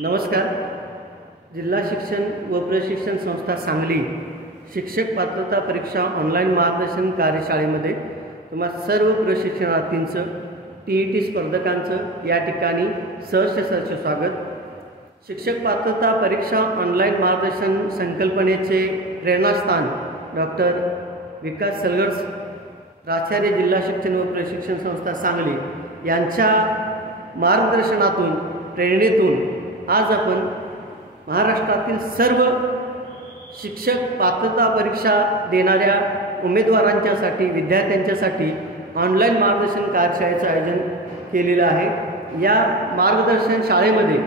नमस्कार. जिल्हा शिक्षण व प्रशिक्षण संस्था सांगली शिक्षक पात्रता परीक्षा ऑनलाईन मार्गदर्शन कार्यशाळेमध्ये तुम्हा सर्व प्रशिक्षणार्थींचं TET स्पर्धकांचं या ठिकाणी सहर्ष स्वागत. शिक्षक पात्रता परीक्षा ऑनलाईन मार्गदर्शन संकल्पनेचे प्रेरणास्थान डॉक्टर विकास सलगर्स, प्राचार्य जिल्हा शिक्षण व प्रशिक्षण संस्था सांगली यांच्या मार्गदर्शनातून प्रेरणेतून आज आपण महाराष्ट्रातील सर्व शिक्षक पात्रता परीक्षा देणाऱ्या उमेदवारांच्यासाठी विद्यार्थ्यांच्यासाठी ऑनलाईन मार्गदर्शन कार्यशाळेचं आयोजन केलेलं आहे. या मार्गदर्शन शाळेमध्ये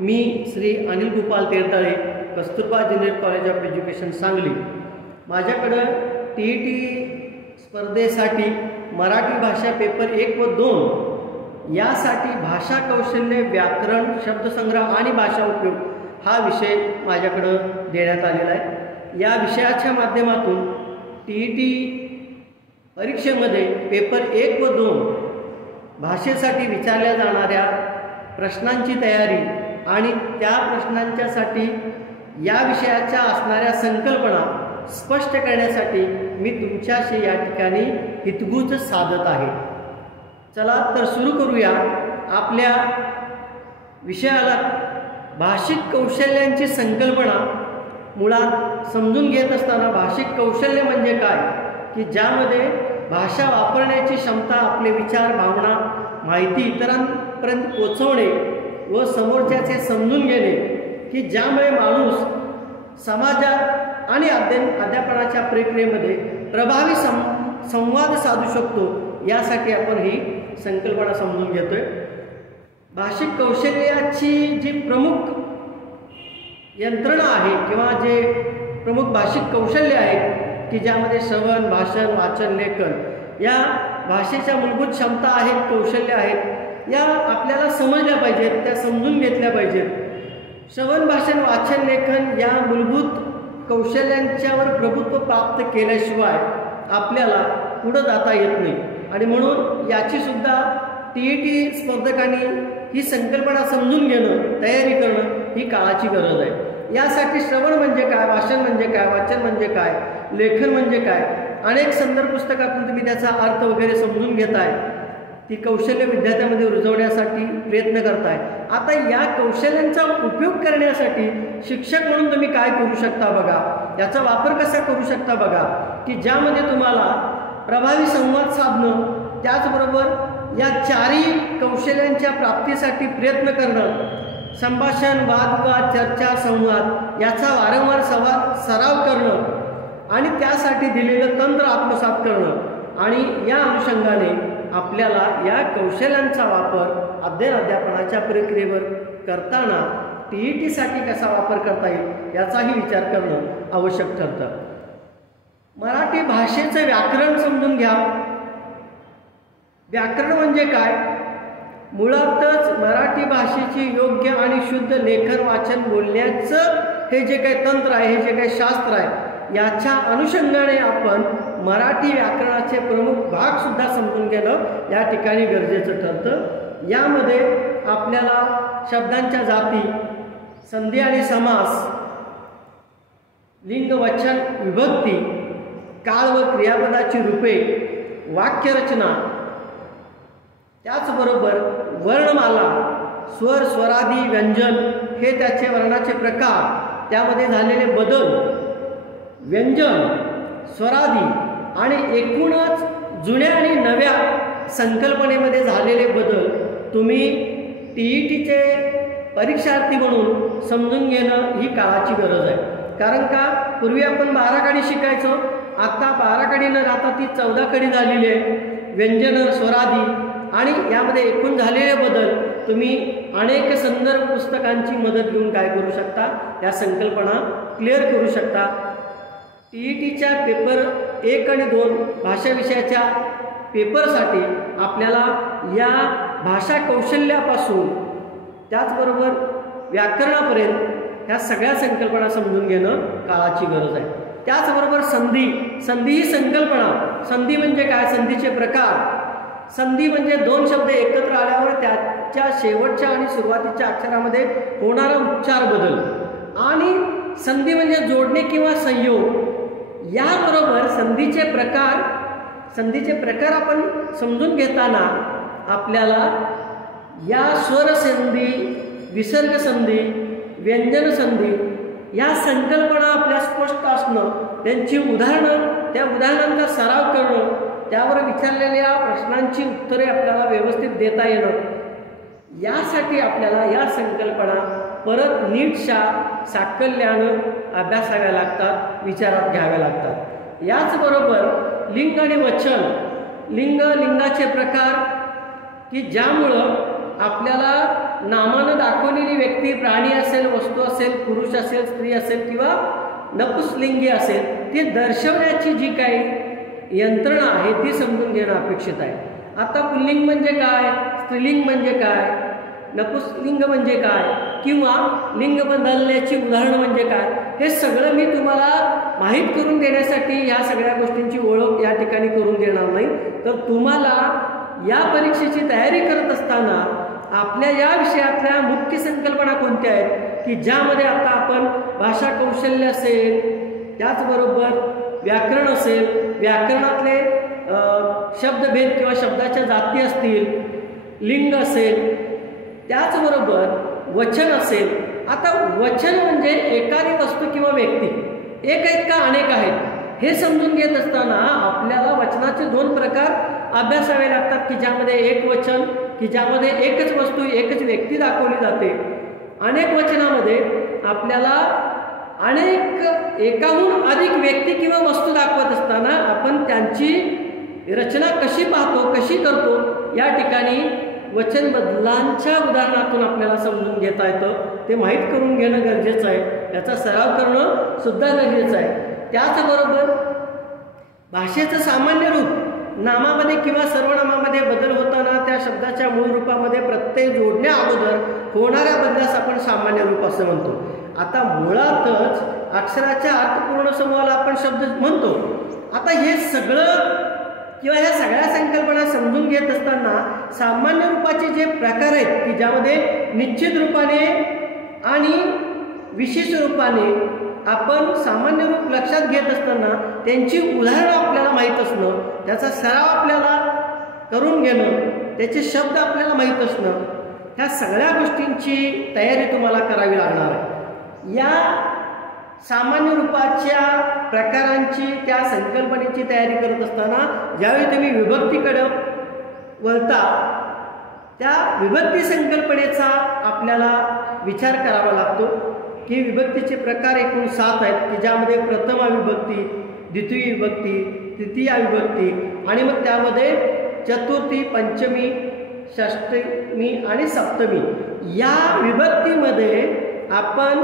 मी Shri Anil Gopal Tertale, Kasturba junior college of education Sangli, माझ्याकडं TET स्पर्धेसाठी मराठी भाषा पेपर 1 व 2 यासाठी भाषा कौशल्य, व्याकरण, शब्दसंग्रह आणि भाषा उपयोग हा विषय माझ्याकडं देण्यात आलेला आहे. या विषयाच्या माध्यमातून TET परीक्षेमध्ये पेपर 1 व 2 भाषेसाठी विचारल्या जाणाऱ्या प्रश्नांची तयारी आणि त्या प्रश्नांच्यासाठी या विषयाच्या असणाऱ्या संकल्पना स्पष्ट करण्यासाठी मी तुमच्याशी या ठिकाणी हितगुज साधत आहे. चला तर सुरू करूया. आपल्या विषयाला भाषिक कौशल्यांची संकल्पना मुळात समजून घेत असताना भाषिक कौशल्य म्हणजे काय, की ज्यामध्ये भाषा वापरण्याची क्षमता, आपले विचार, भावना, माहिती इतरांपर्यंत पोचवणे व समोरच्याचे समजून घेणे, की ज्यामुळे माणूस समाजात आणि अध्यापनाच्या प्रक्रियेमध्ये प्रभावी संवाद साधू शकतो. यासाठी आपण ही संकल्पना समजून घेतोय. भाषिक कौशल्याची जी प्रमुख यंत्रणा आहे किंवा जे प्रमुख भाषिक कौशल्य आहेत की ज्यामध्ये श्रवण, भाषण, वाचन, लेखन या भाषेच्या मूलभूत क्षमता आहेत, कौशल्य आहेत, या आपल्याला समजल्या पाहिजेत, त्या समजून घेतल्या पाहिजेत. श्रवण, भाषण, वाचन, लेखन या मूलभूत कौशल्यांच्यावर प्रभुत्व प्राप्त केल्याशिवाय आपल्याला पुढं जाता येत नाही. आणि म्हणून याची सुद्धा TET स्पर्धकांनी ही संकल्पना समजून घेणं, तयारी करणं ही काळाची गरज आहे. यासाठी श्रवण म्हणजे काय, भाषण म्हणजे काय, वाचन म्हणजे काय, लेखन म्हणजे काय, अनेक संदर्भ पुस्तकातून तुम्ही त्याचा अर्थ वगैरे समजून घेताय, ती कौशल्य विद्यार्थ्यांमध्ये रुजवण्यासाठी प्रयत्न करताय. आता या कौशल्यांचा उपयोग करण्यासाठी शिक्षक म्हणून तुम्ही काय करू शकता बघा, याचा वापर कसा करू शकता बघा, की ज्यामध्ये तुम्हाला प्रभावी संवाद साधणं, त्याचबरोबर या चारही कौशल्यांच्या प्राप्तीसाठी प्रयत्न करणं, संभाषण, वादविवाद, चर्चा, संवाद याचा वारंवार सराव करणं आणि त्यासाठी दिलेलं तंत्र आत्मसात करणं आणि या अनुषंगाने आपल्याला या कौशल्यांचा वापर अध्यापनाच्या प्रक्रियेवर करताना TET साठी कसा वापर करता येईल याचाही विचार करणं आवश्यक ठरतं. मराठी भाषेचं व्याकरण समजून घ्या. व्याकरण म्हणजे काय? मुळातच मराठी भाषेची योग्य आणि शुद्ध लेखन, वाचन, बोलण्याचं हे जे काही तंत्र आहे, हे जे काही शास्त्र आहे, याच्या अनुषंगाने आपण मराठी व्याकरणाचे प्रमुख भाग सुद्धा समजून घेणं या ठिकाणी गरजेचं ठरतं. यामध्ये आपल्याला शब्दांच्या जाती, संधी आणि समास, लिंग, वचन, विभक्ती, काळ व क्रियापदाची रूपे, वाक्यरचना, त्याचबरोबर वर्णमाला, स्वर, स्वरादी, व्यंजन हे त्याचे वर्णाचे प्रकार, त्यामध्ये झालेले बदल, व्यंजन, स्वरादी आणि एकूणच जुन्या आणि नव्या संकल्पनेमध्ये झालेले बदल तुम्ही TETचे परीक्षार्थी म्हणून समजून घेणं ही काळाची गरज आहे. कारण का, पूर्वी आपण 12 कडी शिकायचो, आता 12 कडी न राहता ती 14 कडी झालेली आहे. व्यंजन, स्वरादी आणि यामध्ये एकूण झालेले बदल तुम्ही अनेक संदर्भ पुस्तकांची मदत घेऊन काय करू शकता, या संकल्पना क्लिअर करू शकता. TETच्या पेपर 1 आणि 2 भाषा विषयाच्या पेपरसाठी आपल्याला या भाषा कौशल्यापासून त्याचबरोबर व्याकरणापर्यंत ह्या सगळ्या संकल्पना समजून घेणं काळाची गरज आहे. त्याचबरोबर संधी ही संकल्पना, संधी म्हणजे काय, संधीचे प्रकार, संधी म्हणजे दोन शब्द एकत्र आल्यावर त्याच्या शेवटच्या आणि सुरुवातीच्या अक्षरामध्ये होणारा उच्चार बदल आणि संधी म्हणजे जोडणे किंवा संयोग याबरोबर संधीचे प्रकार आपण समजून घेताना आपल्याला या स्वर संधी, विसर्ग संधी, व्यंजन संधी या संकल्पना आपल्या स्पष्ट असणं, त्यांची उदाहरणं, त्या उदाहरणांचा सराव करणं, त्यावर विचारलेल्या प्रश्नांची उत्तरे आपल्याला व्यवस्थित देता येणं, यासाठी आपल्याला या संकल्पना परत नीटशा साकल्यानं अभ्यासाव्या लागतात, विचारात घ्याव्या लागतात. याचबरोबर लिंग आणि वचन, लिंगाचे प्रकार की ज्यामुळं आपल्याला नामानं दाखवलेली व्यक्ती प्राणी असेल, वस्तू असेल, पुरुष असेल, स्त्री असेल किंवा नपुंसकलिंगी असेल, ती दर्शवण्याची जी काही यंत्रणा आहे ती समजून घेणं अपेक्षित आहे. आता पुल्लिंग म्हणजे काय, स्त्रीलिंग म्हणजे काय, नपुंसकलिंग म्हणजे काय किंवा लिंग बदलण्याची उदाहरणं म्हणजे काय, हे सगळं मी तुम्हाला माहीत करून देण्यासाठी या सगळ्या गोष्टींची ओळख या ठिकाणी करून देणार नाही. तर तुम्हाला या परीक्षेची तयारी करत असताना आपल्या या विषयातल्या मुख्य संकल्पना कोणत्या आहेत की ज्यामध्ये आता आपण भाषा कौशल्य असेल, त्याचबरोबर व्याकरण असेल, व्याकरणातले शब्दभेद किंवा शब्दाच्या जाती असतील, लिंग असेल, त्याचबरोबर वचन असेल. आता वचन म्हणजे एखादी वस्तू किंवा व्यक्ती एक आहेत का अनेक आहेत हे समजून घेत असताना आपल्याला वचनाचे दोन प्रकार अभ्यासावे लागतात की ज्यामध्ये एक वचन की ज्यामध्ये एकच वस्तू, एकच व्यक्ती दाखवली जाते. अनेक वचनामध्ये आपल्याला एकाहून अधिक व्यक्ती किंवा वस्तू दाखवत असताना आपण त्यांची रचना कशी पाहतो, कशी करतो, या ठिकाणी वचन बदलांच्या उदाहरणातून आपल्याला समजून घेता येतं. ते माहीत करून घेणं गरजेचं आहे, त्याचा सराव करणं सुद्धा गरजेचं आहे. त्याचबरोबर भाषेचं सामान्य रूप, नामामध्ये किंवा सर्वनामामध्ये बदल होताना त्या शब्दाच्या मूळ रूपामध्ये प्रत्यय जोडण्या अगोदर होणाऱ्या बदलास आपण सामान्य रूप असं म्हणतो. आता मुळातच अक्षराच्या अर्थपूर्ण समूहाला आपण शब्द म्हणतो. आता हे सगळं किंवा ह्या सगळ्या संकल्पना समजून घेत असताना सामान्य रूपाचे जे प्रकार आहेत की ज्यामध्ये निश्चित रूपाने आणि विशेष रूपाने आपण सामान्य रूप लक्षात घेत असताना त्यांची उदाहरणं आपल्याला माहीत असणं, त्याचा सराव आपल्याला करून घेणं, त्याचे शब्द आपल्याला माहीत असणं, ह्या सगळ्या गोष्टींची तयारी तुम्हाला करावी लागणार आहे. या सामान्य रूपाच्या प्रकारांची, त्या संकल्पनेची तयारी करत असताना ज्यावेळी तुम्ही विभक्तीकडे वळता त्या विभक्ती संकल्पनेचा आपल्याला विचार करावा लागतो की विभक्तीचे प्रकार एकूण 7 आहेत की ज्यामध्ये प्रथमा विभक्ती, द्वितीय विभक्ती, तृतीया विभक्ती आणि मग त्यामध्ये चतुर्थी, पंचमी, षष्टमी आणि सप्तमी. या विभक्तीमध्ये आपण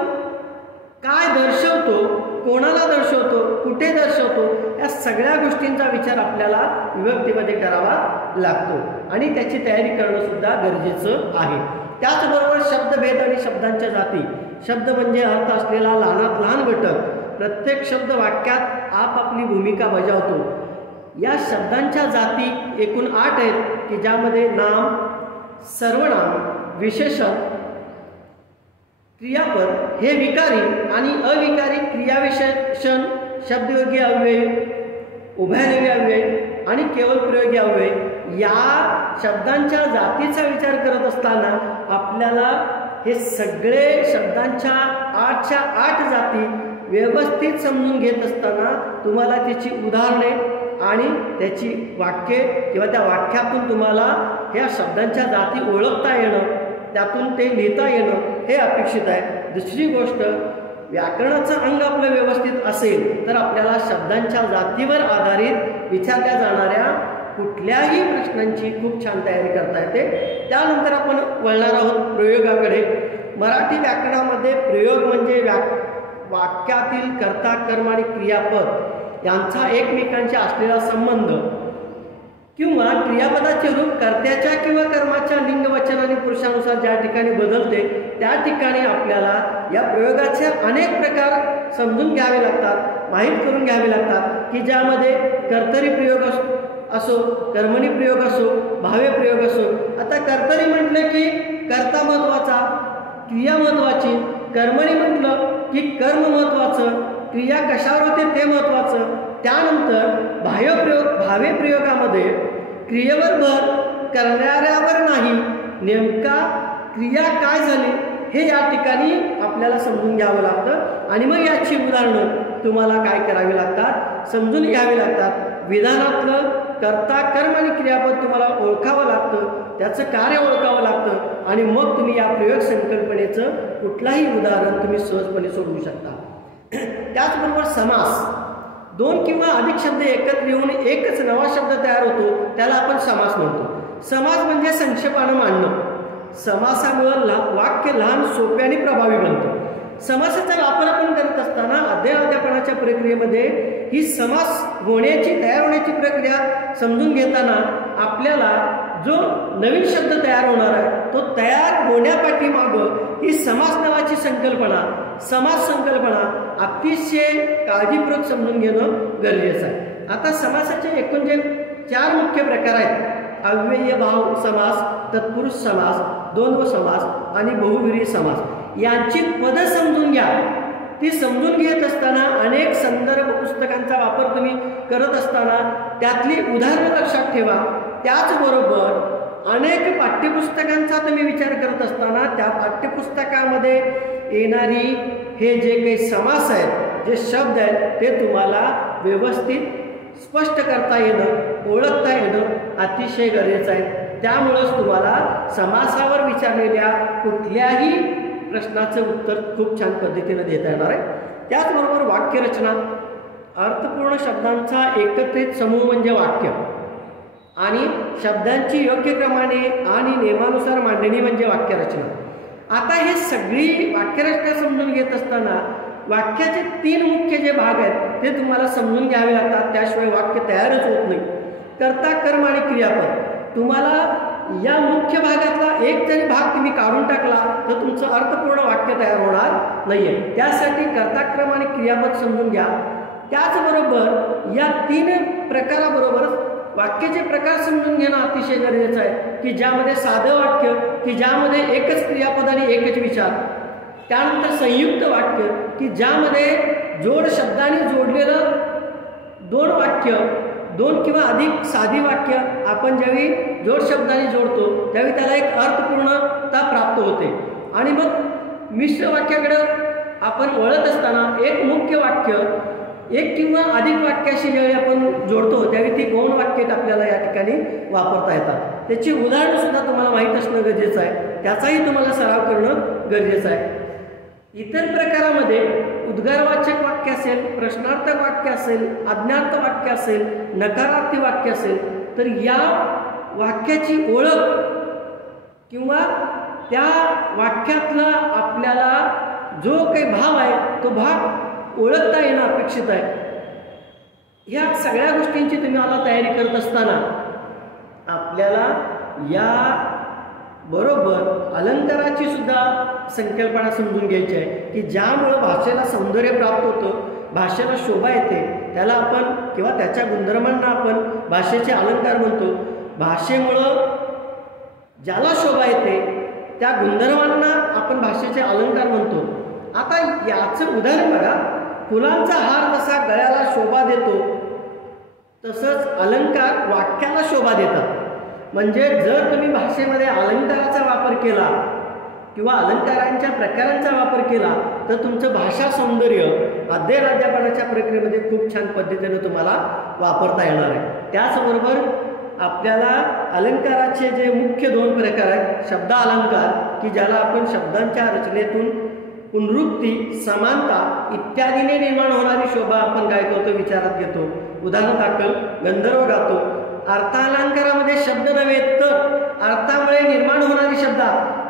काय दर्शवतो, कोणाला दर्शवतो, कुठे दर्शवतो, या सगळ्या गोष्टींचा विचार आपल्याला विभक्तीमध्ये करावा लागतो आणि त्याची तयारी करणं सुद्धा गरजेचं आहे. त्याचबरोबर शब्दभेद आणि शब्दांच्या जाती. शब्द म्हणजे अर्थ असलेला लहानात लहान घटक. प्रत्येक शब्द वाक्यात आपापली भूमिका बजावतो. या शब्दांच्या जाती एकूण 8 आहेत की ज्यामध्ये नाम, सर्वनाम, विशेषण, क्रियापद हे विकारी आणि अविकारी क्रियाविशेषण, शब्दयोगी अव्यय, उभयनिवी अव्यय आणि केवळ प्रयोगी अव्यय या शब्दांच्या जातीचा विचार करत असताना आपल्याला हे सगळे शब्दांच्या 8च्या 8 जाती व्यवस्थित समजून घेत असताना तुम्हाला त्याची उदाहरणे आणि त्याची वाक्ये किंवा त्या वाक्यातून तुम्हाला ह्या शब्दांच्या जाती ओळखता येणं, त्यातून ते लिहिता येणं हे अपेक्षित आहे. दुसरी गोष्ट, व्याकरणाचं अंग आपलं व्यवस्थित असेल तर आपल्याला शब्दांच्या जातीवर आधारित विचारल्या जाणाऱ्या कुठल्याही प्रश्नांची खूप छान तयारी करता येते. त्यानंतर आपण वळणार आहोत प्रयोगाकडे. मराठी व्याकरणामध्ये प्रयोग म्हणजे वाक्यातील कर्ता, कर्म आणि क्रियापद यांचा एकमेकांशी असलेला संबंध किंवा क्रियापदाचे रूप कर्त्याच्या किंवा कर्माच्या लिंग, वचन आणि पुरुषानुसार ज्या ठिकाणी बदलते त्या ठिकाणी आपल्याला या प्रयोगाचे अनेक प्रकार समजून घ्यावे लागतात, माहीत करून घ्यावे लागतात की ज्यामध्ये कर्तरी प्रयोग असो, कर्मणी प्रयोग असो, भावे प्रयोग असो. आता कर्तरी म्हटलं की कर्ता महत्वाचा, क्रिया महत्वाची. कर्मणी म्हटलं की कर्म महत्वाचं, क्रिया कशावर होते ते महत्वाचं. त्यानंतर भावे प्रयोगामध्ये क्रियेवर भर, करणाऱ्यावर नाही, नेमका क्रिया काय झाली हे या ठिकाणी आपल्याला समजून घ्यावं लागतं. आणि मग याची उदाहरणं तुम्हाला काय करावी लागतात, समजून घ्यावी लागतात. विधानातलं कर्ता कर्म आणि क्रियापद तुम्हाला ओळखावं लागतं, त्याचं कार्य ओळखावं लागतं आणि मग तुम्ही या प्रयोग संकल्पनेचं कुठलाही उदाहरण तुम्ही सहजपणे सोडवू शकता. त्याचबरोबर समास, दोन किंवा अधिक शब्द एकत्र येऊन एकच नवा शब्द तयार होतो, त्याला आपण समास म्हणतो. समास म्हणजे संक्षेपानं मांडणं. समासामुळं वाक्य लहान, सोपे आणि प्रभावी बनतं. समासाचा वापर आपण करत असताना अध्यापनाच्या प्रक्रियेमध्ये ही समास होण्याची, तयार होण्याची प्रक्रिया समजून घेताना आपल्याला जो नवीन शब्द तयार होणार आहे तो तयार होण्यापाठीमागं ही समास नावाची संकल्पना, समास संकल्पना अतिशय काळजीपूर्वक समजून घेणं गरजेचं आहे. आता समासाचे एकूण जे 4 मुख्य प्रकार आहेत, अव्यय भाव समास, तत्पुरुष समास, द्वंद्व समास आणि बहुव्रीही समास, यांची पदं समजून घ्या. ती समजून घेत असताना अनेक संदर्भ पुस्तकांचा वापर तुम्ही करत असताना त्यातली उदाहरणं लक्षात ठेवा. त्याचबरोबर अनेक पाठ्यपुस्तकांचा तुम्ही विचार करत असताना त्या पाठ्यपुस्तकामध्ये येणारी हे जे काही समास आहेत, जे शब्द आहेत, ते तुम्हाला व्यवस्थित स्पष्ट करता येणं, ओळखता येणं अतिशय गरजेचं आहे. त्यामुळंच तुम्हाला समासावर विचारलेल्या कुठल्याही प्रश्नाचं उत्तर खूप छान पद्धतीनं देता येणार आहे. त्याचबरोबर वाक्यरचना, अर्थपूर्ण शब्दांचा एकत्रित समूह म्हणजे वाक्य आणि शब्दांची योग्य क्रमाने आणि नियमानुसार मांडणी म्हणजे वाक्यरचना. आता हे सगळी वाक्यरचना समजून घेत असताना वाक्याचे 3 मुख्य जे भाग आहेत ते तुम्हाला समजून घ्यावे लागतात, त्याशिवाय वाक्य तयारच होत नाही. कर्ता, कर्म आणि क्रियापद. तुम्हाला या मुख्य भागातला एक जरी भाग तुम्ही काढून टाकला तर तुमचं अर्थपूर्ण वाक्य तयार होणार नाहीये. त्यासाठी कर्ता, कर्म आणि क्रियापद समजून घ्या. त्याचबरोबर या 3 प्रकाराबरोबरच वाक्याचे प्रकार समजून घेणं अतिशय गरजेचं आहे, की ज्यामध्ये साधं वाक्य, की ज्यामध्ये एकच क्रियापद आणि एकच विचार. त्यानंतर संयुक्त वाक्य, की ज्यामध्ये जोड शब्दाने जोडलेलं 2 वाक्य, 2 किंवा अधिक साधी वाक्य आपण ज्यावेळी जोड शब्दाने जोडतो त्यावेळी त्याला एक अर्थपूर्णता प्राप्त होते. आणि मग मिश्र वाक्याकडं आपण वळत असताना एक मुख्य वाक्य एक किंवा अधिक वाक्याशी ज्यावेळी आपण जोडतो त्यावेळी ती गौण वाक्य आपल्याला या ठिकाणी वापरता येतात. त्याची उदाहरणं सुद्धा तुम्हाला माहीत असणं गरजेचं आहे, त्याचाही तुम्हाला सराव करणं गरजेचं आहे. इतर प्रकारामध्ये उद्गारवाचक वाक्य असेल, प्रश्नार्थक वाक्य असेल, आज्ञार्थ वाक्य असेल, नकारार्थी वाक्य असेल, तर या वाक्याची ओळख किंवा त्या वाक्यातला आपल्याला जो काही भाव आहे तो भाग ओळखता येणं अपेक्षित आहे. ह्या सगळ्या गोष्टींची तुम्ही मला तयारी करत असताना आपल्याला या बरोबर अलंकाराची सुद्धा संकल्पना समजून घ्यायची आहे, की ज्यामुळं भाषेला सौंदर्य प्राप्त होतं, भाषेला शोभा येते, त्याला आपण किंवा त्याच्या गुणधर्मांना आपण भाषेचे अलंकार म्हणतो. भाषेमुळं ज्याला शोभा येते त्या गुणधर्मांना आपण भाषेचे अलंकार म्हणतो. आता याचं उदाहरण बघा, फुलांचा हार जसा गळ्याला शोभा देतो तसंच अलंकार वाक्याला शोभा देतात. म्हणजे जर तुम्ही भाषेमध्ये अलंकाराचा वापर केला किंवा अलंकारांच्या प्रकारांचा वापर केला तर तुमचं भाषा सौंदर्य अध्यापनाच्या प्रक्रियेमध्ये खूप छान पद्धतीने तुम्हाला वापरता येणार आहे. त्याचबरोबर आपल्याला अलंकाराचे जे मुख्य 2 प्रकार आहेत, शब्द अलंकार, की ज्याला आपण शब्दांच्या रचनेतून पुनरुक्ती, समानता इत्यादीने निर्माण होणारी शोभा आपण काय करतो विचारात घेतो. उदाहरणादाखल गंधर्व गातो. अर्थालंकारामध्ये शब्द नव्हे तर अर्थामुळे निर्माण होणारी शब्दा,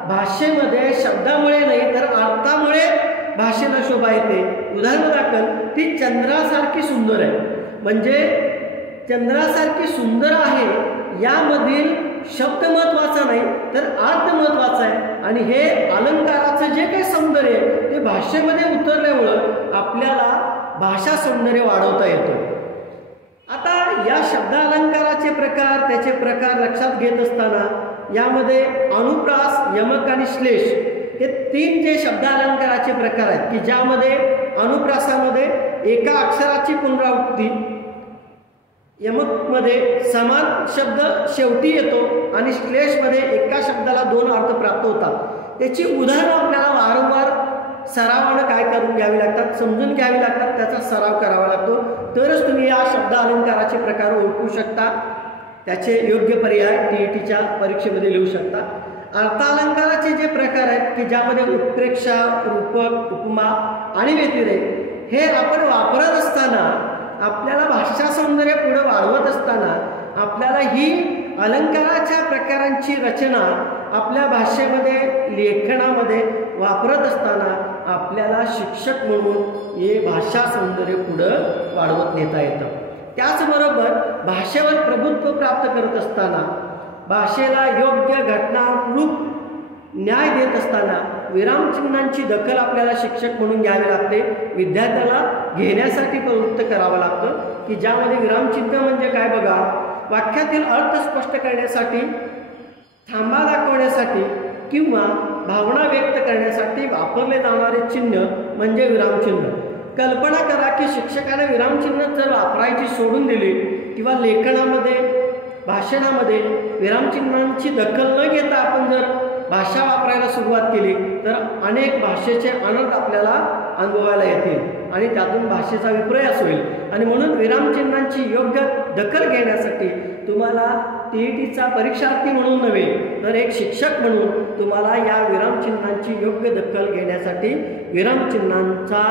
भाषेमध्ये शब्दामुळे नाही तर अर्थामुळे भाषेला शोभा येते. उदाहरणादाखल ती चंद्रासारखी सुंदर आहे, म्हणजे चंद्रासारखी सुंदर आहे यामधील शब्द महत्वाचा नाही तर अर्थ महत्वाचा आहे. आणि हे अलंकाराचं जे काही सौंदर्य ते भाषेमध्ये उतरल्यामुळं आपल्याला भाषा सौंदर्य वाढवता येतो. आता या शब्दालंकाराचे प्रकार, त्याचे प्रकार लक्षात घेत असताना यामध्ये अनुप्रास, यमक आणि श्लेष हे 3 जे शब्दालंकाराचे प्रकार आहेत की ज्यामध्ये अनुप्रासामध्ये एका अक्षराची पुनरावृत्ती, यमकमध्ये समान शब्द शेवटी येतो आणि श्लेषमध्ये एका शब्दाला 2 अर्थ प्राप्त होतात. त्याची उदाहरणं आपल्याला वारंवार सरावानं काय करून घ्यावी लागतात, समजून घ्यावी लागतात, त्याचा सराव करावा लागतो. तरच तुम्ही या शब्द अलंकाराचे प्रकार ओळखू शकता, त्याचे योग्य पर्याय TETच्या परीक्षेमध्ये लिहू शकता. अर्थालंकाराचे जे प्रकार आहेत की ज्यामध्ये उत्प्रेक्षा, रूपक, उपमा आणि व्यतिरेक हे आपण वापरत असताना, आपल्याला भाषा सौंदर्य पुढे वाढवत असताना, आपल्याला ही अलंकाराच्या प्रकारांची रचना आपल्या भाषेमध्ये, लेखनामध्ये वापरत असताना आपल्याला शिक्षक म्हणून हे भाषा सौंदर्य पुढं वाढवत नेता येतं. त्याचबरोबर भाषेवर प्रभुत्व प्राप्त करत असताना, भाषेला योग्य घटनारूप न्याय देत असताना विरामचिन्हांची दखल आपल्याला शिक्षक म्हणून घ्यावी लागते. विद्यार्थ्याला घेण्यासाठी प्रवृत्त करावं लागतं की ज्यामध्ये विरामचिन्ह म्हणजे काय बघा, वाक्यातील अर्थ स्पष्ट करण्यासाठी, थांबा दाखवण्यासाठी किंवा भावना व्यक्त करण्यासाठी वापरले जाणारे चिन्ह म्हणजे विरामचिन्ह. कल्पना करा की शिक्षकाने विरामचिन्ह जर वापरायची सोडून दिली किंवा लेखनामध्ये, भाषणामध्ये विरामचिन्हांची दखल न घेता आपण जर भाषा वापरायला सुरुवात केली तर अनेक भाषेचे अनर्थ आपल्याला अनुभवायला येतील आणि त्यातून भाषेचा विपर्यास होईल. आणि म्हणून विरामचिन्हांची योग्य दखल घेण्यासाठी तुम्हाला TETचा परीक्षार्थी म्हणून नव्हे तर एक शिक्षक म्हणून तुम्हाला या विरामचिन्हांची योग्य दखल घेण्यासाठी विरामचिन्हांचा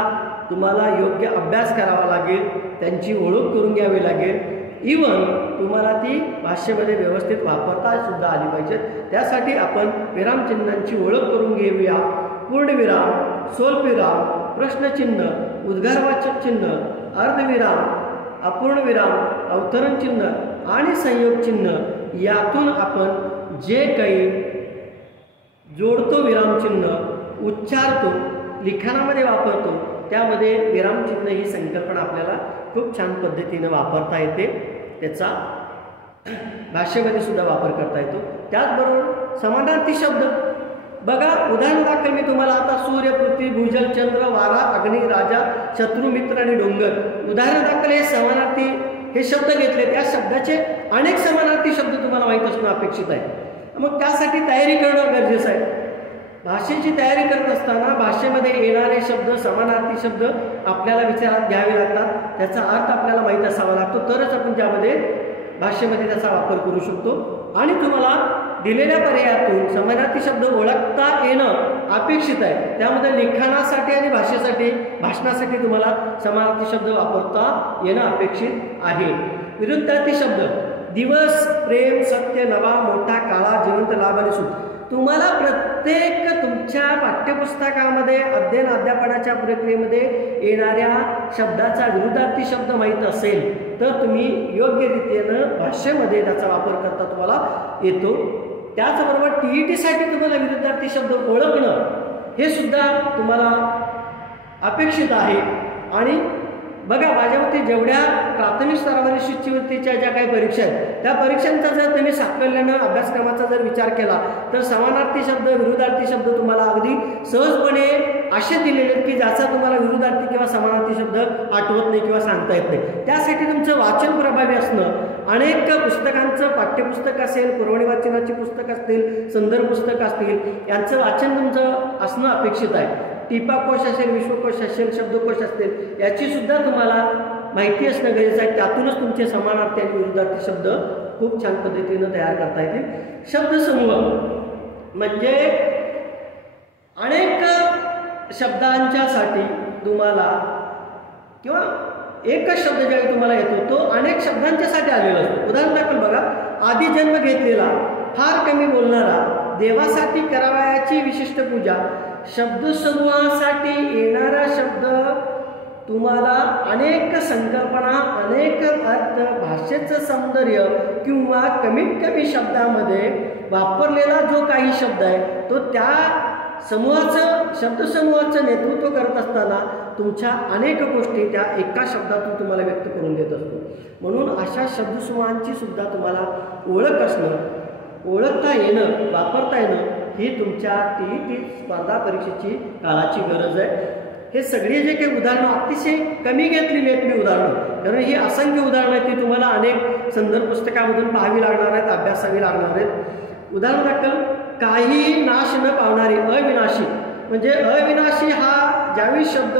तुम्हाला योग्य अभ्यास करावा लागेल, त्यांची ओळख करून घ्यावी लागेल. इवन तुम्हाला ती भाषेमध्ये व्यवस्थित वापरता सुद्धा आली पाहिजे. त्यासाठी आपण विरामचिन्हांची ओळख करून घेऊया. पूर्णविराम, स्वल्पविराम, प्रश्नचिन्ह, उद्गारवाचक चिन्ह, अर्धविराम, अपूर्णविराम, अवतरण चिन्ह आणि संयोग चिन्ह यातून आपण जे काही जोडतो, विरामचिन्ह उच्चारतो, लिखाणामध्ये वापरतो, त्यामध्ये विरामचिन्ह ही संकल्पना आपल्याला खूप छान पद्धतीने वापरता येते. त्याचा भाषेमध्ये सुद्धा वापर करता येतो. त्याचबरोबर समानार्थी शब्द बघा, उदाहरणादाखल मी तुम्हाला आता सूर्य, पृथ्वी, भूजल, चंद्र, वारा, अग्नी, राजा, शत्रू, मित्र आणि डोंगर उदाहरणादाखल हे समानार्थी हे शब्द घेतले. त्या शब्दाचे अनेक समानार्थी शब्द तुम्हाला माहीत असणं अपेक्षित आहे. मग त्यासाठी तयारी करणं गरजेचं आहे. भाषेची तयारी करत असताना भाषेमध्ये येणारे शब्द, समानार्थी शब्द आपल्याला विचारात घ्यावे लागतात. त्याचा अर्थ आपल्याला माहीत असावा लागतो, तरच आपण त्यामध्ये भाषेमध्ये त्याचा वापर करू शकतो. आणि तुम्हाला दिलेल्या पर्यायातून समानार्थी शब्द ओळखता येणं अपेक्षित आहे. त्यामध्ये लिखाणासाठी आणि भाषणासाठी तुम्हाला समानार्थी शब्द वापरता येणं अपेक्षित आहे. विरुद्धार्थी शब्द दिवस, प्रेम, सत्य, नवा, मोठा, काळा, जिवंत, लाभ आणि सुख. तुम्हाला प्रत्येक तुमच्या पाठ्यपुस्तकामध्ये अध्यापनाच्या प्रक्रियेमध्ये येणाऱ्या शब्दाचा विरुद्धार्थी शब्द माहीत असेल तर तुम्ही योग्य रीतीनं भाषेमध्ये त्याचा वापर करता तुम्हाला येतो. त्याचबरोबर TETसाठी तुम्हाला विरुद्धार्थी शब्द ओळखणं हे सुद्धा तुम्हाला अपेक्षित आहे. आणि बघा, माझ्या मते जेवढ्या प्राथमिक स्तरावरील शिष्यवृत्तीच्या ज्या काही परीक्षा आहेत त्या परीक्षांचा जर तुम्ही साकल्यानं अभ्यासक्रमाचा जर विचार केला तर समानार्थी शब्द, विरुद्धार्थी शब्द तुम्हाला अगदी सहजपणे असे दिलेले आहेत की ज्याचा तुम्हाला विरुद्धार्थी किंवा समानार्थी शब्द आठवत नाही किंवा सांगता येत नाही. त्यासाठी तुमचं वाचन प्रभावी असणं, अनेक पुस्तकांचं पाठ्यपुस्तक असेल, पुरवणी वाचनाची पुस्तकं असतील, संदर्भ पुस्तकं असतील, यांचं वाचन तुमचं असणं अपेक्षित आहे. टिपाकोश असेल, विश्वकोश असेल, शब्दकोश असतील, याची सुद्धा तुम्हाला माहिती असणं गरजेचं आहे. त्यातूनच तुमचे समानार्थी आणि विरुद्धार्थी शब्द खूप छान पद्धतीनं तयार करता येतील. शब्दसमूह म्हणजे अनेक शब्दांच्यासाठी तुम्हाला किंवा एकच शब्द ज्यावेळी तुम्हाला येतो तो अनेक शब्दांच्यासाठी आलेला असतो. उदाहरणादाखल बघा, आधी जन्म घेतलेला, फार कमी बोलणारा, देवासाठी करावयाची विशिष्ट पूजा. शब्दसमूहासाठी येणारा शब्द तुम्हाला अनेक संकल्पना, अनेक अर्थ, भाषेचं सौंदर्य किंवा कमीत कमी शब्दामध्ये वापरलेला जो काही शब्द आहे तो त्या शब्दसमूहाचं नेतृत्व करत असताना तुमच्या अनेक गोष्टी त्या एका शब्दातून तुम्हाला व्यक्त करून देत असतो. म्हणून अशा शब्दसमूहांची सुद्धा तुम्हाला ओळख असणं, ओळखता येणं, वापरता येणं ही तुमच्या TET स्पर्धा परीक्षेची काळाची गरज आहे. हे सगळे जे काही उदाहरणं अतिशय कमी घेतलेली आहेत मी उदाहरणं, कारण ही असंख्य उदाहरणं आहेत ती तुम्हाला अनेक संदर्भ पुस्तकामधून पाहावी लागणार आहेत, अभ्यासावी लागणार आहेत. उदाहरण दाखल काही नाश न पावणारे अविनाशी, म्हणजे अविनाशी हा ज्यावेळी शब्द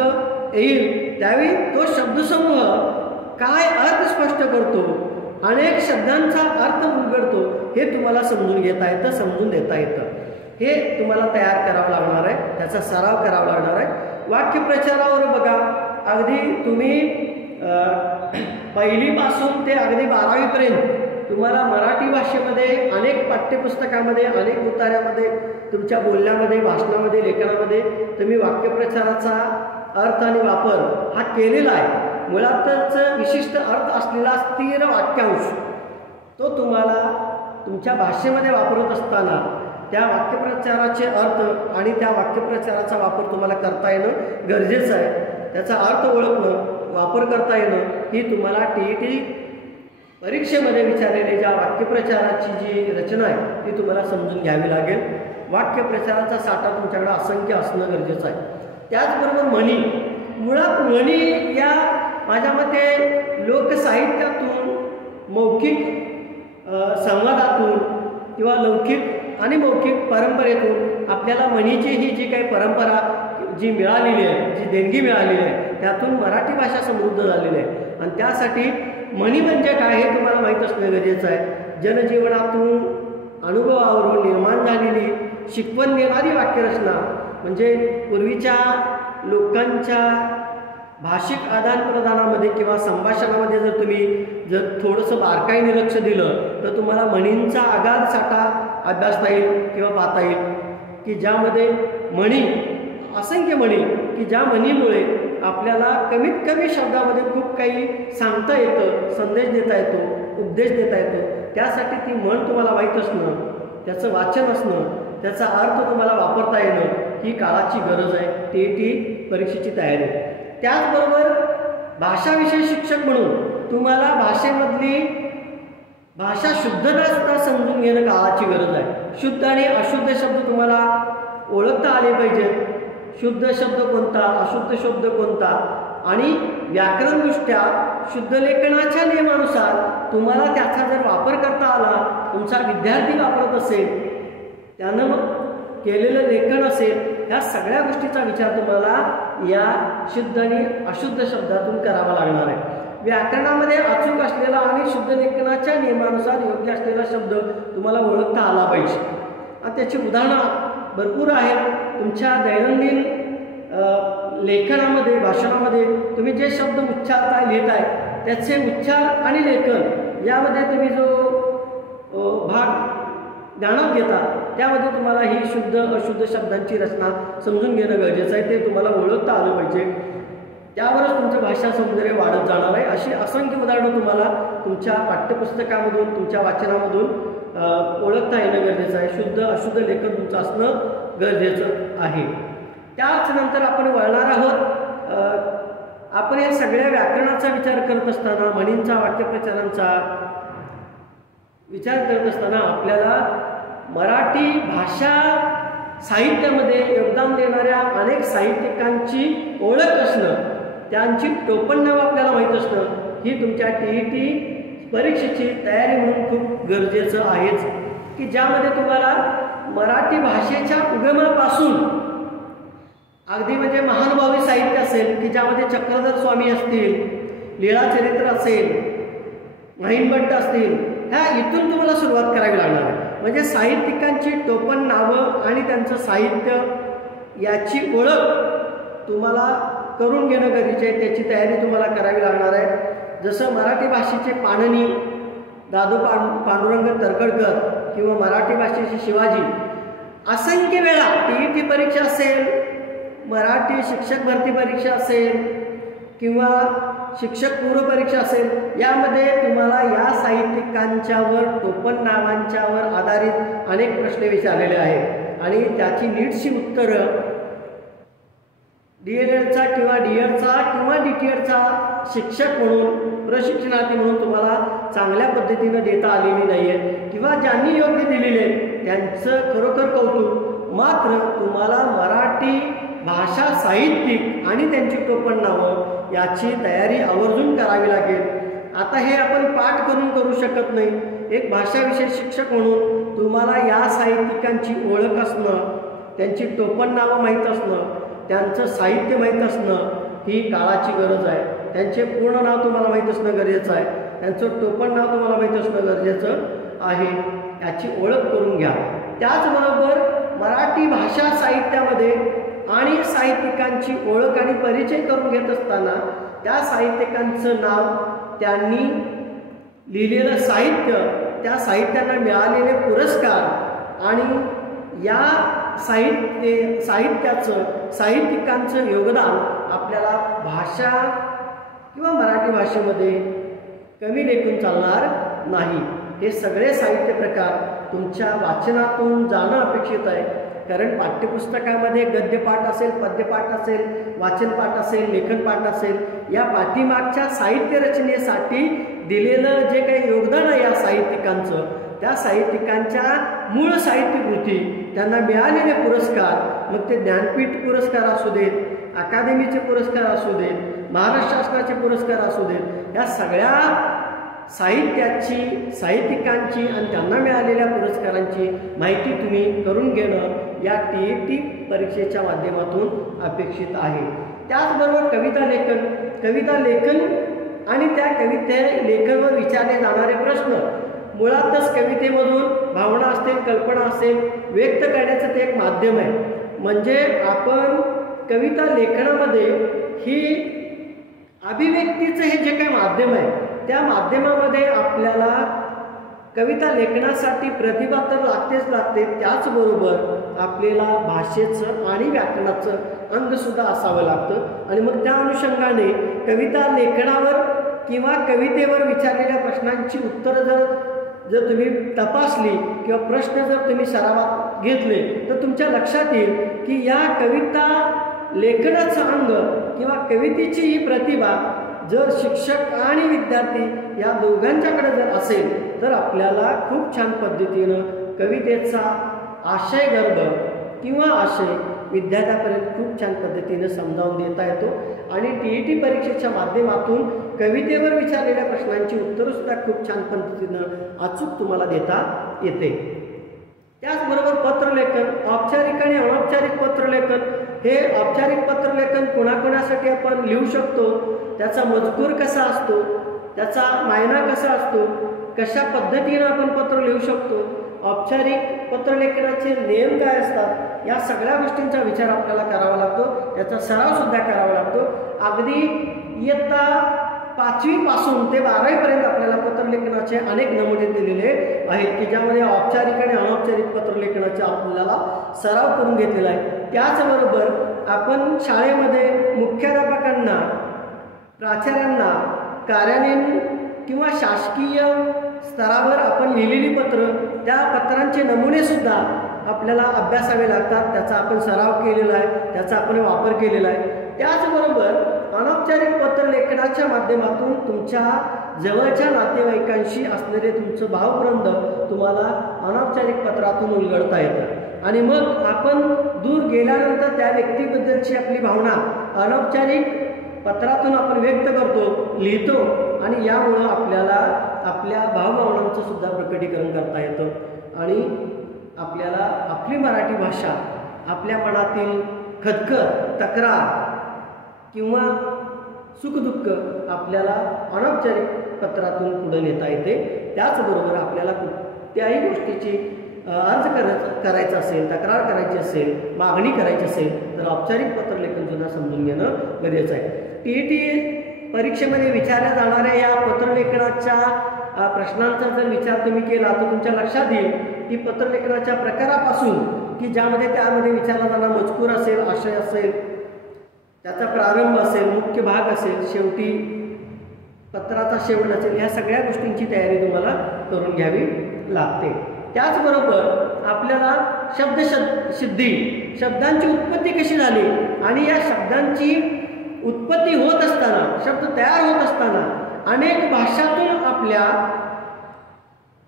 येईल त्यावेळी तो शब्दसमूह काय अर्थ स्पष्ट करतो, अनेक शब्दांचा अर्थ उलगडतो हे तुम्हाला समजून घेता येतं, समजून देता येतं. हे तुम्हाला तयार करावं लागणार आहे, त्याचा सराव करावा लागणार आहे. वाक्यप्रचारावर बघा, अगदी तुम्ही पहिलीपासून ते अगदी 12वीपर्यंत तुम्हाला मराठी भाषेमध्ये अनेक पाठ्यपुस्तकामध्ये, अनेक उतार्यामध्ये, तुमच्या बोलण्यामध्ये, भाषणामध्ये, लेखनामध्ये तुम्ही वाक्यप्रचाराचा अर्थ आणि वापर हा केलेला आहे. मुळातच विशिष्ट अर्थ असलेला स्थिर वाक्यांश तो तुम्हाला तुमच्या भाषेमध्ये वापरत असताना त्या वाक्यप्रचाराचे अर्थ आणि त्या वाक्यप्रचाराचा वापर तुम्हाला करता येणं गरजेचं आहे. त्याचा अर्थ ओळखणं, वापर करता येणं ही तुम्हाला TET परीक्षेमध्ये विचारलेल्या ज्या वाक्यप्रचाराची जी रचना आहे ती तुम्हाला समजून घ्यावी लागेल. वाक्यप्रचाराचा साठा तुमच्याकडे असंख्य असणं गरजेचं आहे. त्याचबरोबर म्हणी, मुळात म्हणी या माझ्या मते लोकसाहित्यातून, मौखिक संवादातून किंवा लौकिक आणि मौखिक परंपरेतून आपल्याला म्हणीची ही जी काही परंपरा जी मिळालेली आहे, जी देणगी मिळालेली आहे, त्यातून मराठी भाषा समृद्ध झालेली आहे. आणि त्यासाठी म्हणी म्हणजे काय हे तुम्हाला माहीत असणं गरजेचं आहे. जनजीवनातून, अनुभवावरून निर्माण झालेली शिकवण देणारी वाक्यरचना, म्हणजे पूर्वीच्या लोकांच्या भाषिक आदानप्रदानामध्ये किंवा संभाषणामध्ये जर थोडंसं बारकाईने लक्ष दिलं तर तुम्हाला म्हणींचा अगाध साठा अभ्यासता येईल किंवा पाहता येईल, की ज्यामध्ये म्हणी, असंख्य म्हणी, की ज्या म्हणीमुळे आपल्याला कमीत कमी शब्दामध्ये खूप काही सांगता येतं, संदेश देता येतो, उपदेश देता येतो. त्यासाठी ती म्हण तुम्हाला माहीत असणं, त्याचं वाचन असणं, त्याचा अर्थ तुम्हाला वापरता येणं ही काळाची गरज आहे. TET परीक्षेची तयारी. त्याचबरोबर भाषाविषयी शिक्षक म्हणून तुम्हाला भाषेमधली भाषा शुद्धता समजून घेणं काळाची गरज आहे. शुद्ध आणि अशुद्ध शब्द तुम्हाला ओळखता आले पाहिजेत. शुद्ध शब्द कोणता, अशुद्ध शब्द कोणता, आणि व्याकरणदृष्ट्या शुद्ध लेखनाच्या नियमानुसार तुम्हाला त्याचा जर वापर करता आला, तुमचा विद्यार्थी वापरत असेल, त्यानं केलेलं लेखन असेल, ह्या सगळ्या गोष्टीचा विचार तुम्हाला या शुद्ध आणि अशुद्ध शब्दातून करावा लागणार आहे. व्याकरणामध्ये अचूक असलेला आणि शुद्ध लेखनाच्या नियमानुसार योग्य असलेला शब्द तुम्हाला ओळखता आला पाहिजे. आणि त्याची उदाहरणं भरपूर आहेत. तुमच्या दैनंदिन लेखनामध्ये, भाषणामध्ये तुम्ही जे शब्द उच्चारताय, लिहिताय, त्याचे उच्चार आणि लेखन यामध्ये तुम्ही जो भाग ज्ञानात घेता त्यामध्ये तुम्हाला ही शुद्ध अशुद्ध शब्दांची रचना समजून घेणं गरजेचं आहे. ते तुम्हाला ओळखता आलं पाहिजे. त्यावरच तुमचं भाषा सौंदर्य वाढत जाणार आहे. अशी असंख्य उदाहरणं तुम्हाला तुमच्या पाठ्यपुस्तकामधून, तुमच्या वाचनामधून ओळखता येणं गरजेचं आहे. शुद्ध अशुद्ध लेखन तुमचं असणं गरजेचं आहे. त्याचनंतर आपण वळणार आहोत. आपण या सगळ्या व्याकरणाचा विचार करत असताना, म्हणींचा, वाक्यप्रचारांचा विचार करत असताना आपल्याला मराठी भाषा साहित्यामध्ये योगदान देणाऱ्या अनेक साहित्यिकांची ओळख असणं, त्यांची टोपणनाव आपल्याला माहीत असणं ही तुमच्या TET परीक्षेची तयारी म्हणून खूप गरजेचं आहेच. की ज्यामध्ये तुम्हाला मराठी भाषेच्या उगमापासून अगदी म्हणजे महानुभावी साहित्य असेल, की ज्यामध्ये चक्रधर स्वामी असतील, लीळाचरित्र असेल, महिमभट्ट असतील, ह्या इथून तुम्हाला सुरुवात करावी लागणार आहे. म्हणजे साहित्यिकांची टोपण नावं आणि त्यांचं साहित्य याची ओळख तुम्हाला करून घेणं गरजेचं आहे. त्याची तयारी तुम्हाला करावी लागणार आहे. जसं मराठी भाषेचे पाणिनी दादू पांडुरंग तरखडकर किंवा मराठी भाषेचे शिवाजी असंख्य वेळा TET परीक्षा असेल, मराठी शिक्षक भरती परीक्षा असेल किंवा शिक्षक पूर्व परीक्षा असेल, यामध्ये तुम्हाला या साहित्यिकांच्यावर टोपणनावांच्यावर आधारित अनेक प्रश्न विचारलेले आहेत आणि त्याची नीटची उत्तरं DLEDचा किंवा DEDचा किंवा DTEDचा शिक्षक म्हणून प्रशिक्षणार्थी म्हणून तुम्हाला चांगल्या पद्धतीनं देता आलेली नाही आहे किंवा ज्यांनी योग्य दिलेले त्यांचं खरोखर कौतुक. मात्र तुम्हाला मराठी भाषा साहित्यिक आणि त्यांची टोपणनावं याची तयारी आवर्जून करावी लागेल. आता हे आपण पाठ करू शकत नाही. एक भाषाविषयक शिक्षक म्हणून तुम्हाला या साहित्यिकांची ओळख असणं, त्यांची टोपणनावं माहीत असणं, त्यांचं साहित्य माहीत असणं ही काळाची गरज आहे. त्यांचे पूर्ण नाव तुम्हाला माहीत असणं गरजेचं आहे, त्यांचं टोपणनाव तुम्हाला माहीत असणं गरजेचं आहे. याची ओळख करून घ्या. त्याचबरोबर मराठी भाषा साहित्यामध्ये आणि साहित्यिकांची ओळख आणि परिचय करून घेत असताना त्या साहित्यिकांचं नाव, त्यांनी लिहिलेलं साहित्य, त्या साहित्याला मिळालेले पुरस्कार आणि या साहित्यिकांचं योगदान आपल्याला भाषा किंवा मराठी भाषेमध्ये कमी लेखून चालणार नाही. हे सगळे साहित्य प्रकार तुमच्या वाचनातून जाणं अपेक्षित आहे. कारण पाठ्यपुस्तकामध्ये गद्यपाठ असेल, पद्यपाठ असेल, वाचनपाठ असेल, लेखनपाठ असेल, या पाठीमागच्या साहित्य रचनेसाठी दिलेलं जे काही योगदान आहे या साहित्यिकांचं, त्या साहित्यिकांच्या मूळ साहित्यकृती, त्यांना मिळालेले पुरस्कार, मग ते ज्ञानपीठ पुरस्कार असू देत, अकादमीचे पुरस्कार असू देत, महाराष्ट्र शासनाचे पुरस्कार असू देत, या सगळ्या साहित्याची, साहित्यिकांची आणि त्यांना मिळालेल्या पुरस्कारांची माहिती तुम्ही करून घेणं या TET परीक्षेच्या माध्यमातून अपेक्षित आहे. त्याचबरोबर कविता लेखन आणि त्या लेखनावर विचारले जाणारे प्रश्न, मुळातच कवितेमधून भावना असतील, कल्पना असेल, व्यक्त करण्याचं ते एक माध्यम आहे. म्हणजे आपण कविता लेखनामध्ये ही अभिव्यक्तीचं हे जे काही माध्यम आहे, त्या माध्यमामध्ये आपल्याला कविता लेखनासाठी प्रतिभा तर लागतेच लागते. त्याचबरोबर आपल्याला भाषेचं आणि व्याकरणाचं अंगसुद्धा असावं लागतं. आणि मग त्या अनुषंगाने कविता लेखनावर किंवा कवितेवर विचारलेल्या प्रश्नांची उत्तरं जर तुम्ही तपासली किंवा प्रश्न जर तुम्ही सरावात घेतले तर तुमच्या लक्षात येईल की या कविता लेखनाचं अंग किंवा कवितेची ही प्रतिभा जर शिक्षक आणि विद्यार्थी या दोघांच्याकडे जर असेल तर आपल्याला खूप छान पद्धतीनं कवितेचा आशयगर्भ किंवा आशय विद्यार्थ्यापर्यंत खूप छान पद्धतीनं समजावून देता येतो. आणि TET परीक्षेच्या माध्यमातून कवितेवर विचारलेल्या प्रश्नांची उत्तरंसुद्धा खूप छान पद्धतीनं अचूक तुम्हाला देता येते. त्याचबरोबर पत्रलेखन, औपचारिक आणि अनौपचारिक पत्रलेखन. हे औपचारिक पत्रलेखन कोणाकोणासाठी आपण लिहू शकतो, त्याचा मजकूर कसा असतो, त्याचा मायना कसा असतो, कशा पद्धतीनं आपण पत्र लिहू शकतो, औपचारिक पत्रलेखनाचे नियम काय असतात, या सगळ्या गोष्टींचा विचार आपल्याला करावा लागतो. याचा सरावसुद्धा करावा लागतो. अगदी इयत्ता 5वी पासून ते 12वी पर्यंत आपल्याला पत्रलेखनाचे अनेक नमुने दिलेले आहेत की ज्यामध्ये औपचारिक आणि अनौपचारिक पत्रलेखनाचा आपल्याला सराव करून घेतलेला आहे. त्याचबरोबर आपण शाळेमध्ये मुख्याध्यापकांना, प्राचार्यांना, कार्यालयीन किंवा शासकीय स्तरावर आपण लिहिलेली पत्र, त्या पत्रांचे नमुनेसुद्धा आपल्याला अभ्यासावे लागतात. त्याचा आपण सराव केलेला आहे, त्याचा आपण वापर केलेला आहे. त्याचबरोबर अनौपचारिक पत्रलेखनाच्या माध्यमातून तुमच्या जवळच्या नातेवाईकांशी असलेले तुमचं भावबंध तुम्हाला अनौपचारिक पत्रातून उलगडता येतं. आणि मग आपण दूर गेल्यानंतर त्या व्यक्तीबद्दलची आपली भावना अनौपचारिक पत्रातून आपण व्यक्त करतो, लिहितो आणि यामुळं आपल्याला आपल्या भावभावनांचं सुद्धा प्रकटीकरण करता येतं. आणि आपल्याला आपली मराठी भाषा, आपल्या मनातील खदखद, तक्रार किंवा सुखदुःख आपल्याला अनौपचारिक पत्रातून पुढे नेता येते. त्याचबरोबर आपल्याला कोणत्याही गोष्टीची अर्ज करायचा असेल, तक्रार करायची असेल, मागणी करायची असेल तर औपचारिक पत्रलेखन सुद्धा समजून घेणं गरजेचं आहे. TET परीक्षेमध्ये विचारल्या जाणाऱ्या या पत्रलेखनाच्या प्रश्नांचा जर विचार तुम्ही केला तर तुमच्या लक्षात येईल की पत्रलेखनाच्या प्रकारापासून की त्यामध्ये विचारला जाणारा मजकूर असेल, आशय असेल, त्याचा प्रारंभ असेल, मुख्य भाग असेल, शेवटी पत्राचा शेवट असेल, ह्या सगळ्या गोष्टींची तयारी तुम्हाला करून घ्यावी लागते. त्याचबरोबर आपल्याला सिद्धी, शब्दांची उत्पत्ती कशी झाली आणि या शब्दांची उत्पत्ती होत असताना, शब्द तयार होत असताना अनेक भाषातून आपल्या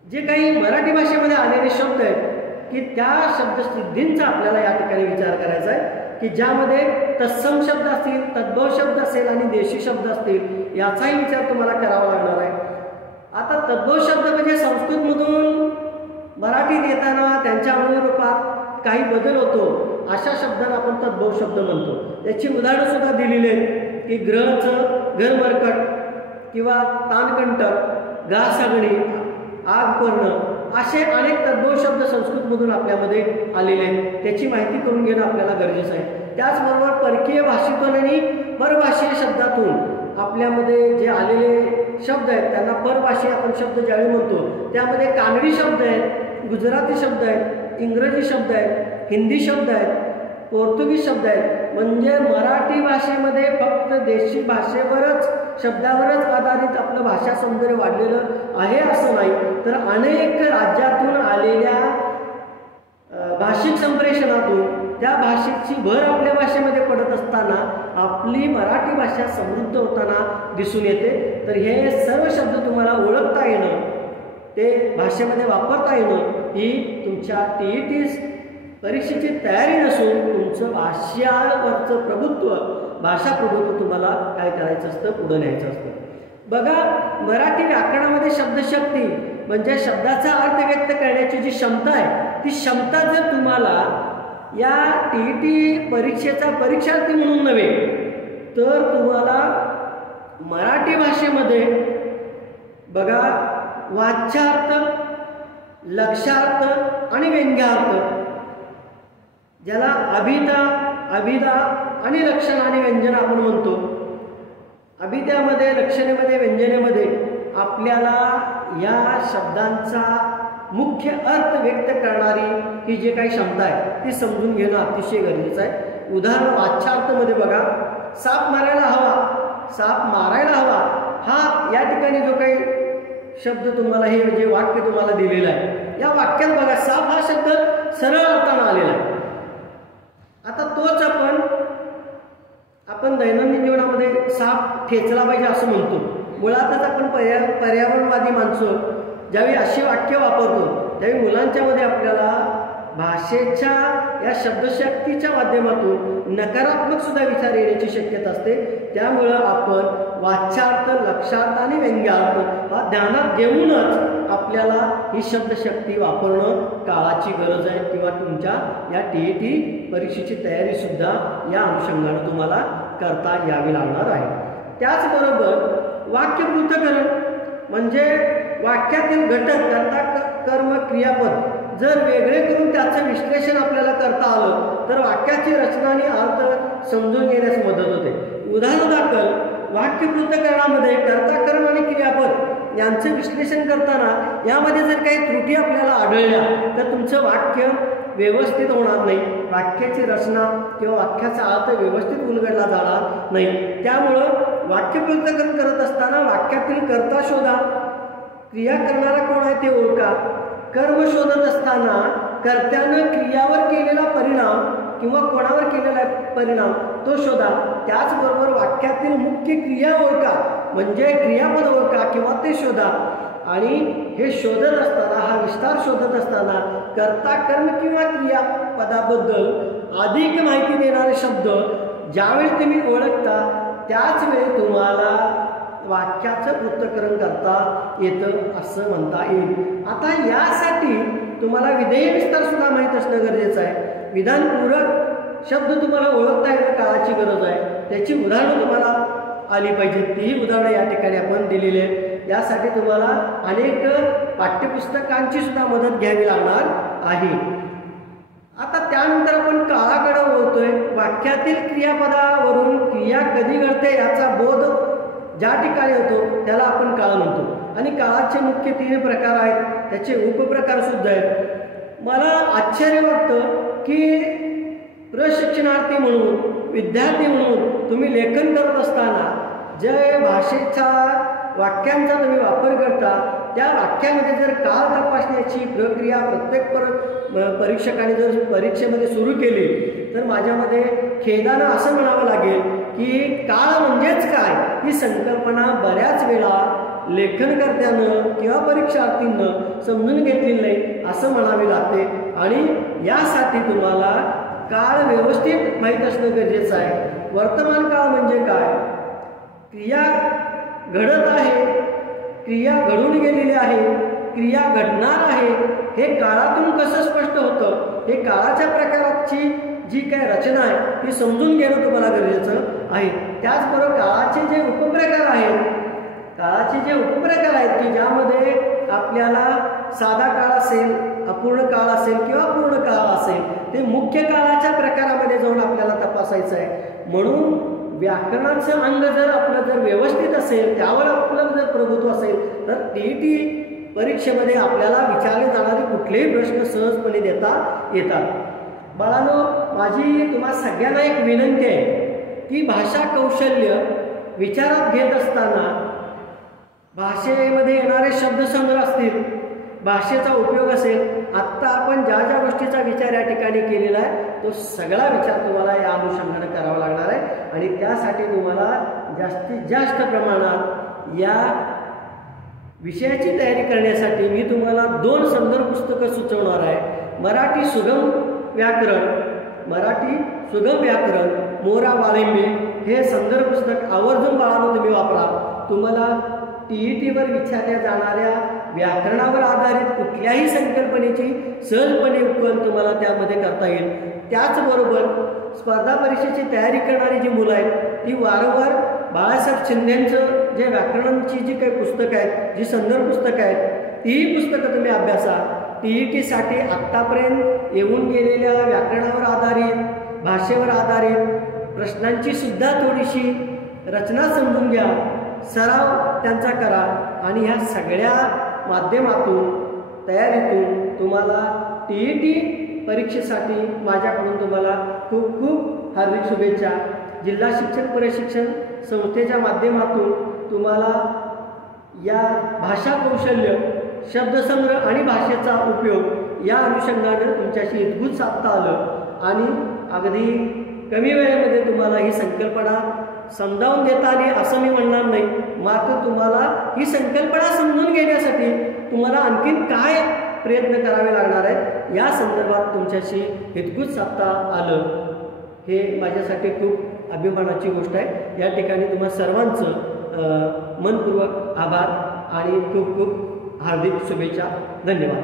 जे काही मराठी भाषेमध्ये आलेले शब्द आहेत की त्या शब्दसिद्धींचा आपल्याला या ठिकाणी विचार करायचा आहे की ज्यामध्ये तत्सम शब्द असतील, तद्भव शब्द असेल आणि देशी शब्द असतील, याचाही विचार तुम्हाला करावा लागणार आहे. आता तद्भव शब्द म्हणजे संस्कृतमधून मराठीत येताना त्यांच्या अनुरूपात काही बदल होतो, अशा शब्दांना आपण तद्भव शब्द म्हणतो. याची उदाहरणं सुद्धा दिलेली आहेत की ग्रहचं घरमरकट किंवा तानकंटक, घासागणी, आग पडणं, असे अनेक तद्भव शब्द संस्कृतमधून आपल्यामध्ये आलेले आहेत. त्याची माहिती करून घेणं आपल्याला गरजेचं आहे. त्याचबरोबर परकीय भाषेतून आणि परभाषीय शब्दातून आपल्यामध्ये जे आलेले शब्द आहेत त्यांना परभाषीय आपण शब्द ज्यावेळी म्हणतो त्यामध्ये कानडी शब्द आहेत, गुजराती शब्द आहेत, इंग्रजी शब्द आहेत, हिंदी शब्द आहेत, पोर्तुगीज शब्द आहेत. म्हणजे मराठी भाषेमध्ये फक्त देशी भाषेवरच, शब्दावरच आधारित आपलं भाषा सौंदर्य वाढलेलं आहे असं नाही, तर अनेक राज्यातून आलेल्या भाषिक संप्रेषणातून त्या भाषेची भर आपल्या भाषेमध्ये पडत असताना आपली मराठी भाषा समृद्ध होताना दिसून येते. तर हे सर्व शब्द तुम्हाला ओळखता येणं, ते भाषेमध्ये वापरता येणं ही तुमच्या TET परीक्षेची तयारी नसून तुमचं भाषावरचं प्रभुत्व, भाषा प्रभुत्व तुम्हाला काय करायचं असतं, पुढं न्यायचं असतं. बघा, मराठी व्याकरणामध्ये शब्दशक्ती म्हणजे शब्दाचा अर्थ व्यक्त करण्याची जी क्षमता आहे, ती क्षमता जर तुम्हाला या TET परीक्षेचा परीक्षार्थी म्हणून नव्हे तर तुम्हाला मराठी भाषेमध्ये बघा वाच्यार्थ, लक्षार्थ आणि व्यंग्यार्थ, ज्याला अभिधा, अभिधा आणि लक्षण आणि व्यंजन आपण म्हणतो. अभिध्यामध्ये, लक्षणेमध्ये, व्यंजनेमध्ये आपल्याला या शब्दांचा मुख्य अर्थ व्यक्त करणारी ही जी काही क्षमता आहे ती समजून घेणं अतिशय गरजेचं आहे. उदाहरण वाच्यार्थमध्ये बघा, साप मारायला हवा, साप मारायला हवा, हा या ठिकाणी जो काही शब्द तुम्हाला, हे जे वाक्य तुम्हाला दिलेलं आहे, या वाक्यात बघा साप हा शब्द सरळ अर्थानं आलेला आहे. आता तोच आपण दैनंदिन जीवनामध्ये साप ठेचला पाहिजे असं म्हणतो. मुळातच आपण पर्यावरणवादी माणसं ज्यावेळी अशी वाक्य वापरतो त्यावेळी मुलांच्या मध्ये आपल्याला भाषेच्या या शब्दशक्तीच्या माध्यमातून नकारात्मक सुद्धा विचार येण्याची शक्यता असते. त्यामुळं आपण वाच्यार्थ, लक्षार्थ आणि व्यंग्यार्थ हा ध्यानात घेऊनच आपल्याला ही शब्दशक्ती वापरणं काळाची गरज आहे किंवा तुमच्या या TET परीक्षेची तयारी सुद्धा या अनुषंगाने तुम्हाला करता यावी लागणार आहे. त्याचबरोबर वाक्यपृथक्करण म्हणजे वाक्यातील घटक, कर्ता, कर्म, क्रियापद जर वेगळे करून त्याचं विश्लेषण आपल्याला करता आलं तर वाक्याची रचना आणि अर्थ समजून घेण्यास मदत होते. उदाहरणादाखल वाक्यपृथक्करणामध्ये कर्ता, कर्म आणि क्रियापद यांचं विश्लेषण करताना यामध्ये जर काही त्रुटी आपल्याला आढळल्या तर तुमचं वाक्य व्यवस्थित होणार नाही, वाक्याची रचना किंवा वाक्याचा अर्थ व्यवस्थित उलगडला जाणार नाही. त्यामुळं वाक्यपृथक्करण करत असताना वाक्यातील कर्ता शोधा, क्रिया करणारा कोण आहे ते ओळखा, कर्म शोधत असताना कर्त्यानं क्रियावर केलेला परिणाम किंवा कोणावर केलेला परिणाम तो शोधा. त्याचबरोबर वाक्यातील मुख्य क्रिया ओळखा म्हणजे क्रियापद ओळखा किंवा ते शोधा. आणि हे शोधत असताना, हा विस्तार शोधत असताना कर्ता, कर्म किंवा क्रियापदाबद्दल अधिक माहिती देणारे शब्द ज्यावेळी तुम्ही ओळखता त्याच वेळी तुम्हाला वाक्याचं पृथक्करण करता येतं असं म्हणता येईल. आता यासाठी तुम्हाला विधेय विस्तार सुद्धा माहीत असणं गरजेचं आहे. विधानपूरक शब्द तुम्हाला ओळखता येणं काळाची गरज आहे. त्याची उदाहरणं तुम्हाला आली पाहिजेत. तीही उदाहरणं या ठिकाणी आपण दिलेली आहेत. यासाठी तुम्हाला अनेक पाठ्यपुस्तकांची सुद्धा मदत घ्यावी लागणार आहे. आता त्यानंतर आपण काळाकडे वळतोय. वाक्यातील क्रियापदावरून क्रिया कधी घडते याचा बोध ज्या ठिकाणी होतो त्याला आपण काळ म्हणतो. आणि काळाचे मुख्य 3 प्रकार आहेत, त्याचे उपप्रकार सुद्धा आहेत. मला आश्चर्य वाटतं की प्रशिक्षणार्थी म्हणून, विद्यार्थी म्हणून तुम्ही लेखन करत असताना जे भाषेचा वाक्यांचा तुम्ही वापर करता त्या वाक्यामध्ये जर काळ तपासण्याची प्रक्रिया प्रत्येक परीक्षकाने जर परीक्षेमध्ये सुरू केली तर माझ्यामध्ये खेदानं असं म्हणावं लागेल की काळ म्हणजेच काय ही संकल्पना बऱ्याच वेळा लेखनकर्त्यानं किंवा परीक्षार्थींनं समजून घेतलेली नाही असं म्हणावे लागते। आणि यासाठी तुम्हाला काळ व्यवस्थित माहीत असणं गरजेचं आहे। वर्तमान काळ म्हणजे काय? क्रिया घडत आहे, क्रिया घडून गेलेली आहे, क्रिया घडणार आहे, हे काळातून कसं स्पष्ट होतं हे काळाच्या प्रकाराची जी काय रचना आहे ती समजून घेणं तुम्हाला गरजेचं आहे। त्याचबरोबर काळाचे जे उपप्रकार आहेत की ज्यामध्ये आपल्याला साधा काळ असेल, अपूर्ण काळ असेल किंवा पूर्ण काळ असेल, ते मुख्य काळाच्या प्रकारामध्ये जाऊन आपल्याला तपासायचं आहे। म्हणून व्याकरणाचं अंग जर आपलं जर व्यवस्थित असेल, त्यावर आपलं जर प्रभुत्व असेल तर TET परीक्षेमध्ये आपल्याला विचारले जाणारे कुठलेही प्रश्न सहजपणे देता येतात। बाळांनो, माझी तुम्हा सगळ्यांना एक विनंती आहे की भाषा कौशल्य विचारात घेत असताना भाषेमध्ये येणारे शब्दसंग्रह असतील, भाषेचा उपयोग असेल, आत्ता आपण ज्या ज्या गोष्टीचा विचार या ठिकाणी केलेला आहे तो सगळा विचार तुम्हाला या अनुषंगाने करावा लागणार आहे। आणि त्यासाठी तुम्हाला जास्तीत जास्त प्रमाणात या विषयाची तयारी करण्यासाठी मी तुम्हाला 2 संदर्भ पुस्तकं सुचवणार आहे। मराठी सुगम व्याकरण मोरा वाळिंबे हे संदर्भ पुस्तक आवर्जून बाळांनो तुम्ही वापरा। तुम्हाला TETवर विचारल्या जाणाऱ्या व्याकरणावर आधारित कुठल्याही संकल्पनेची सहजपणे उकल तुम्हाला त्यामध्ये करता येईल। त्याचबरोबर स्पर्धा परीक्षेची तयारी करणारी जी मुलं आहेत ती वारंवार बाळासाहेब शिंदेंचं जे व्याकरणाची जी काही पुस्तकं आहेत, जी संदर्भ पुस्तकं आहेत, तीही पुस्तकं तुम्ही अभ्यासा। TETसाठी आत्तापर्यंत येऊन गेलेल्या व्याकरणावर आधारित, भाषेवर आधारित प्रश्नांची सुद्धा थोडीशी रचना समजून घ्या, सराव त्यांचा करा आणि ह्या सगळ्या माध्यमातून तयारीतून तुम्हाला TET परीक्षेसाठी माझ्याकडून तुम्हाला खूप खूप हार्दिक शुभेच्छा। जिल्हा शिक्षण प्रशिक्षण संस्थेच्या माध्यमातून तुम्हाला या भाषा कौशल्य, शब्दसंग्रह आणि भाषेचा उपयोग या अनुषंगाने तुमच्याशी हितगुज साधता आलं आणि अगदी कमी वेळेमध्ये तुम्हाला ही संकल्पना समजावून देता आली असं मी म्हणणार नाही। मात्र तुम्हाला ही संकल्पना समजून घेण्यासाठी तुम्हाला आणखीन काय प्रयत्न करावे लागणार आहेत या संदर्भात तुमच्याशी हितगुज साधता आलं हे माझ्यासाठी खूप अभिमानाची गोष्ट आहे। या ठिकाणी तुम्हा सर्वांचं मनपूर्वक आभार आणि खूप खूप हार्दिक शुभेच्छा। धन्यवाद।